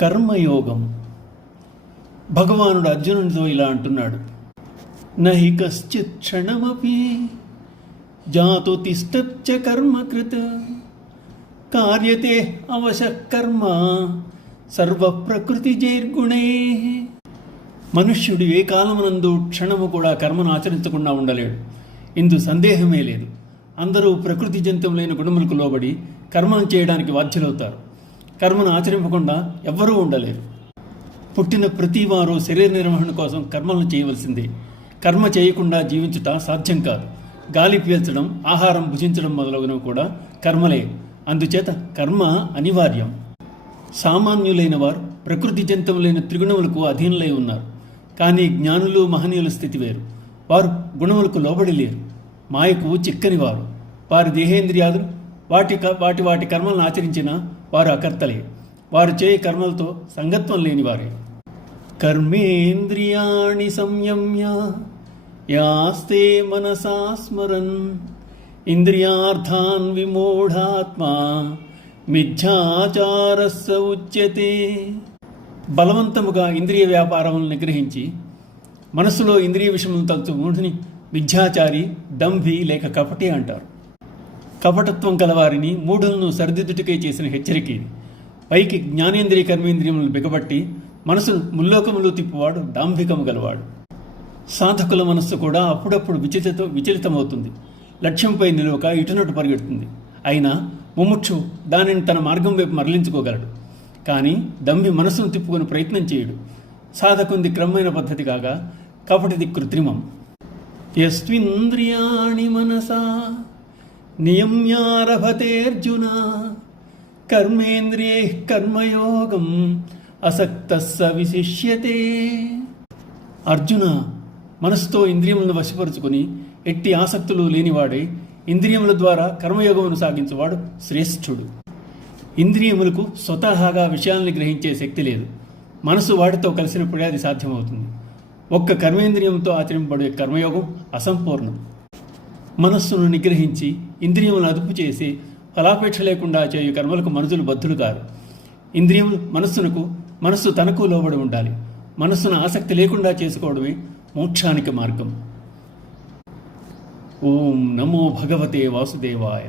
కర్మయోగం. భగవానుడు అర్జునునితో ఇలా అంటున్నాడు, నహి కశ్చిత్ క్షణమపి జాతు తిష్టచ్చ కర్మకృత్ కార్యతే అవశః కర్మ సర్వ ప్రకృతి జైర్గుణే. మనుష్యుడు ఏ కాలమునందు క్షణము కూడా కర్మను ఆచరించకుండా ఉండలేడు. ఇందు సందేహమే లేదు. అందరూ ప్రకృతి జంతువులైన గుణములకు లోబడి కర్మను చేయడానికి బాధ్యులవుతారు. కర్మను ఆచరింపకుండా ఎవ్వరూ ఉండలేరు. పుట్టిన ప్రతి వారు శరీర నిర్వహణ కోసం కర్మలను చేయవలసిందే. కర్మ చేయకుండా జీవించుట సాధ్యం కాదు. గాలి పీల్చడం, ఆహారం భుజించడం మొదలగునవి కూడా కర్మలే. అందుచేత కర్మ అనివార్యం. సామాన్యులైన వారు ప్రకృతి జంతువులైన త్రిగుణములకు అధీనులై ఉన్నారు. కానీ జ్ఞానులు, మహనీయుల స్థితి వేరు. వారు గుణములకు లోబడి లేరు. మాయకు చిక్కని వారు. వారి దేహేంద్రియాదులు వాటి కర్మలను ఆచరించిన వారు అకర్తలే. వారు చేయ కర్మలతో సంగత్వం లేనివారే. కర్మేంద్రియాణి సంయమ్య యాస్తే మనసా స్మరన్ ఇంద్రియార్థాన్ విమూఢాత్మా మిథ్యాచారస్స ఉచ్యతే. బలవంతముగా ఇంద్రియ వ్యాపారములను నిగ్రహించి మనస్సులో ఇంద్రియ విషయములను తలుచు మూఢుని మిథ్యాచారి, డంభి లేక కపటి అంటారు. కపటత్వం కలవారిని, మూఢులను సరిదిద్దుటకే చేసిన హెచ్చరిక ఇది. పైకి జ్ఞానేంద్రియ కర్మేంద్రియములను బిగబట్టి మనసును ముల్లోకములు తిప్పువాడు డాంభికము గలవాడు. సాధకుల మనస్సు కూడా అప్పుడప్పుడు విచలితమవుతుంది. లక్ష్యంపై నిలవక ఇటునటు పరిగెడుతుంది. అయినా ముముక్షు దానిని తన మార్గం వైపు మరలించుకోగలడు. కానీ డంభి మనస్సును తిప్పుకొని ప్రయత్నం చేయడు. సాధకుంది క్రమమైన పద్ధతి కాగా కపటిది కృత్రిమం. యస్వింద్రియాణి మనసా నియమ్యారభతేర్జున కర్మేంద్రియే కర్మయోగం అసక్తస్స విశిష్యతే. అర్జున, మనసుతో ఇంద్రియములను వశపరుచుకుని ఎట్టి ఆసక్తులు లేనివాడే ఇంద్రియముల ద్వారా కర్మయోగమును సాగించువాడు శ్రేష్ఠుడు. ఇంద్రియములకు స్వతహాగా విషయాల్ని గ్రహించే శక్తి లేదు. మనసు వాటితో కలిసినప్పుడే అది సాధ్యమవుతుంది. ఒక్క కర్మేంద్రియంతో ఆచరింపబడే కర్మయోగం అసంపూర్ణం. మనస్సును నిగ్రహించి ఇంద్రియములను అదుపు చేసి ఫలాపేక్ష లేకుండా చేయు కర్మలకు మనుషులు బద్ధులు కారు. ఇంద్రియములు మనస్సు తనకు లోబడి ఉండాలి. మనస్సును ఆసక్తి లేకుండా చేసుకోవడమే మోక్షానికి మార్గం. ఓం నమో భగవతే వాసుదేవాయ.